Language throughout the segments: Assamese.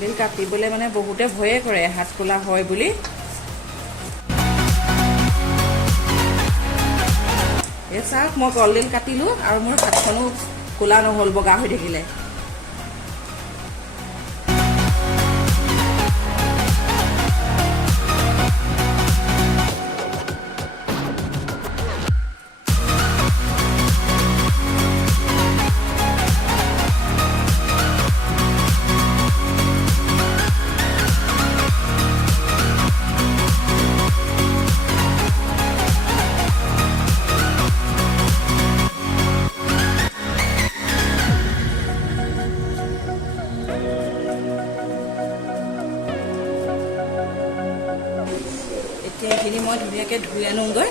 কলডিল কাটিবলৈ মানে বহুতে ভয়ে কৰে হাত ক'লা হয় বুলি। এই চাওক মই কলডিল কাটিলোঁ আৰু মোৰ হাতখনো ক'লা নহ'ল, বগা হৈ থাকিলে। এতিয়া এইখিনি মই ধুনীয়াকৈ ধুই আনোগৈ,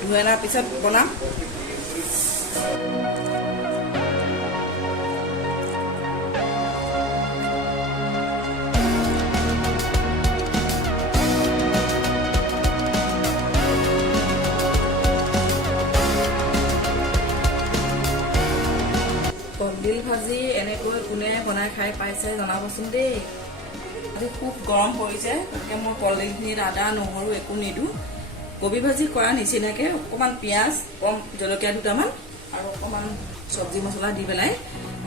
ধুই অনাৰ পিছত বনাম। কলডিল ভাজি এনেকৈ কোনে বনাই খাই পাইছে জনাবচোন দেই। আজি খুব গৰম পৰিছে, গতিকে মই কলডিলখিনিত আদা নহৰু একো নিদিওঁ। কবি ভাজি কৰা নিচিনাকৈ অকণমান পিঁয়াজ, কম জলকীয়া দুটামান আৰু অকণমান চব্জি মছলা দি পেলাই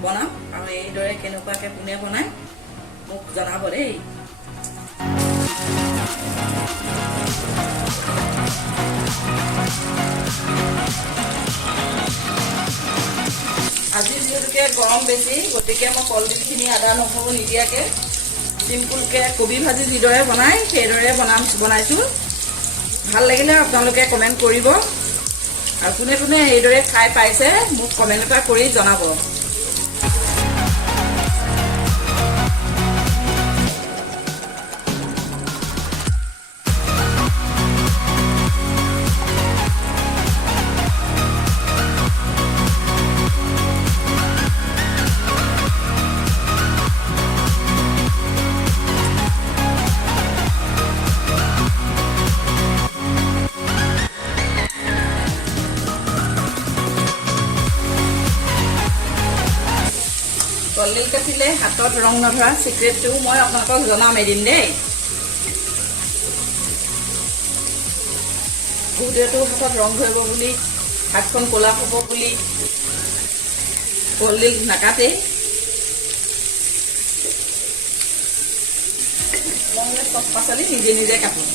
বনাম। আৰু এইদৰে কেনেকুৱাকৈ কোনে বনায় মোক জনাব দেই। আজি যিহেতুকে গৰম বেছি, গতিকে মই কলডিলখিনি আদা নহৰু নিদিয়াকৈ চিম্পুলকৈ কবি ভাজি যিদৰে বনায় সেইদৰে বনাইছোঁ। ভাল লাগিলে আপোনালোকে কমেণ্ট কৰিব, আৰু কোনে কোনে এইদৰে খাই পাইছে মোক কমেণ্ট এটা কৰি জনাব। কলডিল কাটিলে হাতত ৰং নধৰা চিক্ৰেটটো মই আপোনালোকক জনাম এদিন দেই। বহুতেতো হাতত ৰং ধৰিব বুলি, হাতখন ক'লা হ'ব বুলি কলডিল নাকাটেই। মই চব পাচলি নিজে নিজে কাটোঁ।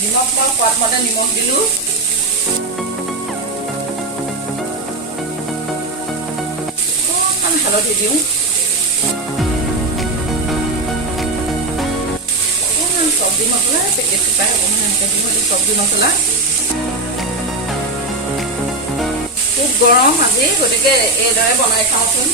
নিমখ মই সোৱাদ মতে নিমখ দিলোঁ। অকণমান হালধি দিওঁ, অকণমান চব্জি মছলা পেকেটটো পাই অকণমান এনেকৈ দিওঁ, এইটো চব্জি মছলা। খুব গৰম আজি, গতিকে এইদৰে বনাই খাওঁচোন।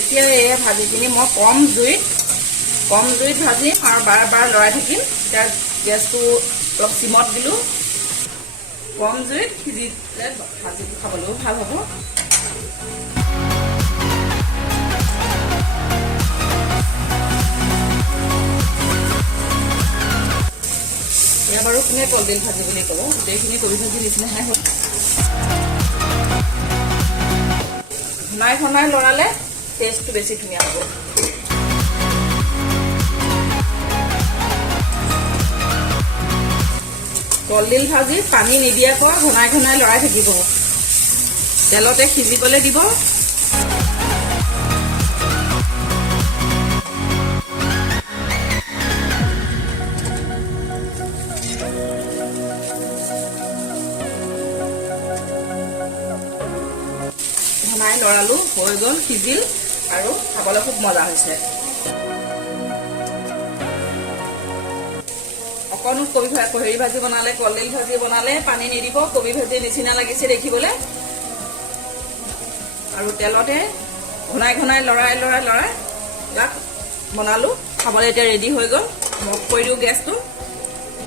এতিয়া এই ভাজিখিনি মই কম জুইত ভাজিম আৰু বাৰ বাৰ লৰাই থাকিম। এতিয়া গেছটো অলপ চিমত দিলোঁ। কম জুইত সিজিলে ভাজিটো খাবলৈও ভাল হ'ব। এতিয়া বাৰু কোনে কলডিল ভাজি বুলি ক'ব, গোটেইখিনি কবি ভাজি নিচিনাহে হ'ল। ঘনাই লৰালে টেষ্টটো বেছি ধুনীয়া হ'ব। কলডিল ভাজি পানী নিদিয়াকৈ ঘনাই লৰাই থাকিব, তেলতে সিজিবলৈ দিব। ঘনাই লৰালো, হৈ গ'ল, সিজিল আৰু খাবলৈ খুব মজা হৈছে। অকণো হেৰি ভাজি বনালে, কলডিল ভাজি বনালে পানী নিদিব, কবি ভাজি নিচিনা লাগিছে দেখিবলৈ। আৰু তেলতে ঘনাই লৰাই বনালোঁ। খাবলৈ এতিয়া ৰেডি হৈ গ'ল। অফ কৰি দিওঁ গেছটো।